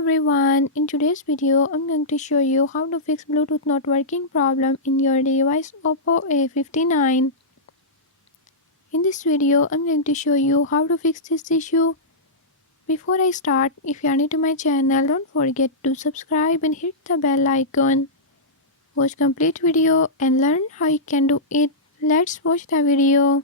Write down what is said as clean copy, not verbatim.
everyone, in today's video I'm going to show you how to fix Bluetooth not working problem in your device Oppo A59. In this video I'm going to show you how to fix this issue. Before I start, if you are new to my channel, don't forget to subscribe and hit the bell icon. Watch complete video and learn how you can do it. Let's watch the video.